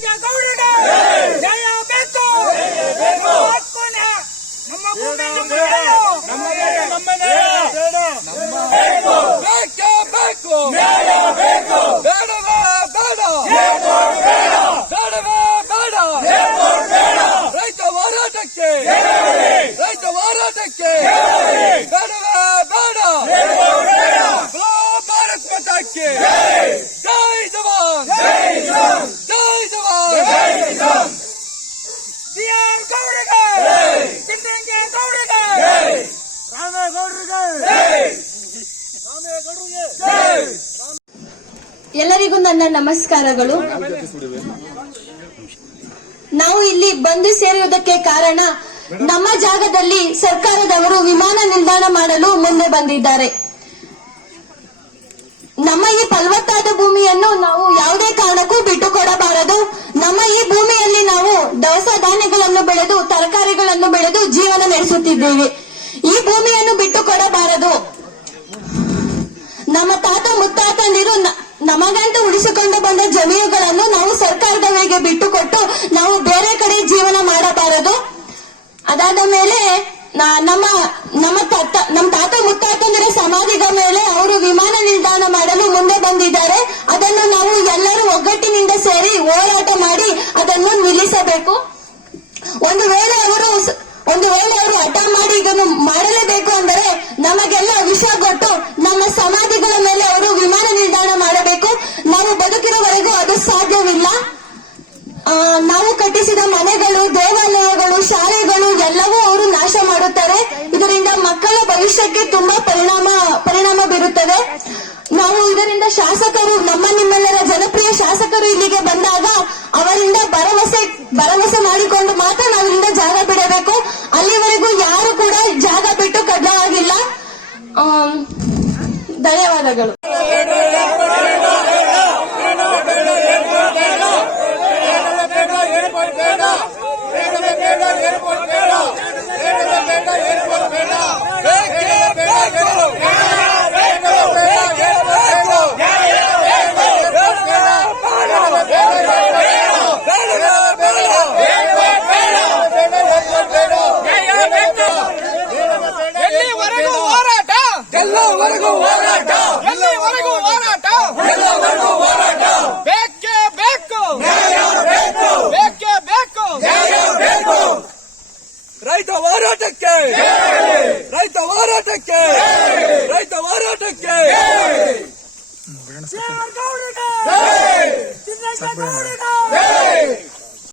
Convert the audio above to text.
ಸಿದ್ದರಾಮಯ್ಯಗೌಡರಿಗೆ ಜಯ ಬೇಕು. ನಮ್ಮ ಬೇಕೇ ಬೇಕು. ಬೇಡವೇ ಬೇಡ. ಬೇಡವೇ ಬೇಡ. ರೈತ ಹೋರಾಟಕ್ಕೆ ಬೇಡವೇ ಬೇಡ. ಭಾರತ್ ಮಾತಾಕ್ಕೆ ಜೈ ಜವಾನ್. ಜೈ ಜವಾನ್. ಸಿಆರ್ ಗೌಡರಿಗೆ, ಸಿದ್ದರಾಮಯ್ಯಗೌಡರಿಗೆ, ಎಲ್ಲರಿಗೂ ನನ್ನ ನಮಸ್ಕಾರಗಳು. ನಾವು ಇಲ್ಲಿ ಬಂದು ಸೇರುವುದಕ್ಕೆ ಕಾರಣ, ನಮ್ಮ ಜಾಗದಲ್ಲಿ ಸರ್ಕಾರದವರು ವಿಮಾನ ನಿಲ್ದಾಣ ಮಾಡಲು ಮುಂದೆ ಬಂದಿದ್ದಾರೆ. ನಮ್ಮ ಈ ಫಲವತ್ತಾದ ಭೂಮಿಯನ್ನು ನಾವು ಯಾವುದೇ ಕಾರಣಕ್ಕೂ ಬಿಟ್ಟುಕೊಡಬಾರದು. ನಮ್ಮ ಈ ಭೂಮಿಯಲ್ಲಿ ನಾವು ದವಸ ಧಾನ್ಯಗಳನ್ನು ಬೆಳೆದು, ತರಕಾರಿಗಳನ್ನು ಬೆಳೆದು ಜೀವನ ನಡೆಸುತ್ತಿದ್ದೇವೆ. ಈ ಭೂಮಿಯನ್ನು ಬಿಟ್ಟುಕೊಡಬಾರದು. ನಮ್ಮ ತಾತ ಮುತ್ತಾತಂದಿರು ನಮಗಂತ ಉಳಿಸಿಕೊಂಡು ಬಂದ ಜಮೀನುಗಳನ್ನು ನಾವು ಸರ್ಕಾರದವರಿಗೆ ಬಿಟ್ಟುಕೊಟ್ಟು ನಾವು ಬೇರೆ ಕಡೆ ಜೀವನ ಮಾಡಬಾರದು. ಅದಾದ ಮೇಲೆ ನಮ್ಮ ತಾತ ಮುತ್ತಾತಂದಿರ ಸಮಾಧಿಗಳ ಮೇಲೆ ಅವರು ವಿಮಾನ ನಿಲ್ದಾಣ ಮಾಡಲು ಮುಂದೆ ಬಂದಿದ್ದಾರೆ. ಅದನ್ನು ನಾವು ಎಲ್ಲರೂ ಒಗ್ಗಟ್ಟಿನಿಂದ ಸೇರಿ ಹೋರಾಟ ಮಾಡಿ ಅದನ್ನು ನಿಲ್ಲಿಸಬೇಕು. ಒಂದು ವೇಳೆ ಅವರು ಹಠ ಮಾಡಿ ಇದನ್ನು ಮಾಡಲೇಬೇಕು ಅಂದರೆ ನಮಗೆಲ್ಲ ವಿಷ ಕೊಟ್ಟು ನಮ್ಮ ಸಮಾಧಿಗಳ ಮೇಲೆ ಅವರು ವಿಮಾನ ನಿಲ್ದಾಣ ಮಾಡಬೇಕು. ನಾವು ಬದುಕಿರುವವರೆಗೂ ಅದು ಸಾಧ್ಯವಿಲ್ಲ. ನಾವು ಕಟ್ಟಿಸಿದ ಮನೆಗಳು, ದೇವಾಲಯಗಳು, ಶಾಲೆಗಳು ಎಲ್ಲವೂ ಅವರು ನಾಶ ಮಾಡುತ್ತಾರೆ. ಇದರಿಂದ ಮಕ್ಕಳ ಭವಿಷ್ಯಕ್ಕೆ ತುಂಬಾ ಪರಿಣಾಮ ಬೀರುತ್ತದೆ. ನಾವು ಇದರಿಂದ ಶಾಸಕರು, ನಿಮ್ಮೆಲ್ಲರ ಜನಪ್ರಿಯ ಶಾಸಕರು ಇಲ್ಲಿಗೆ ಬಂದಾಗ ಅವರಿಂದ ಭರವಸೆ ಮಾಡಿಕೊಂಡು ಮಾತ್ರ ನಾವು ಇಲ್ಲಿಂದ ಜಾಗ ಬಿಡಬೇಕು. ಅಲ್ಲಿವರೆಗೂ ಯಾರು ಕೂಡ ಜಾಗ ಬಿಟ್ಟು ಕಡ್ಡಾಯವಾಗಿಲ್ಲ. ಧನ್ಯವಾದಗಳು. ರೈತ ಹೋರಾಟಕ್ಕೆ ಸಿದ್ದರಾಮಯ್ಯಗೌಡರಿಗೆ